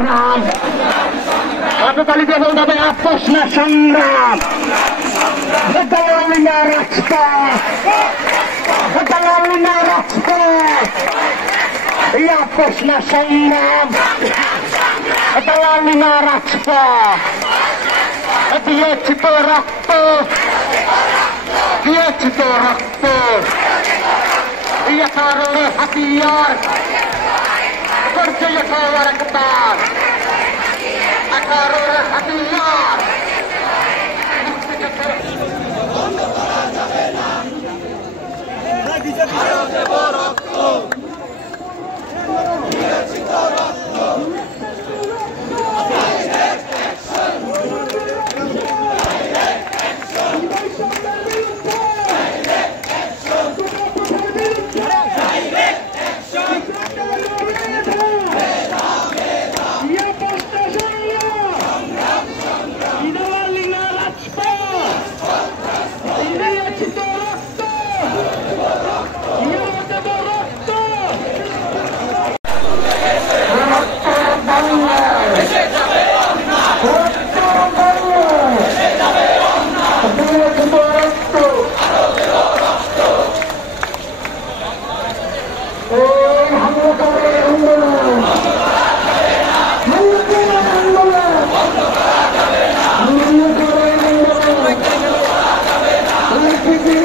সংগ্রাম গতকালই কেবল তবে আপোষ না সংগ্রাম দালালি না রাজপথ দালালি না রাজপথ এই আপোষ না সংগ্রাম দালালি না রাজপথ দিয়েছি তো রক্ত দিয়েছি তো রক্ত কারণে হাতিয়ার করছে একবার একবার কারণে হাতিয়ার Happy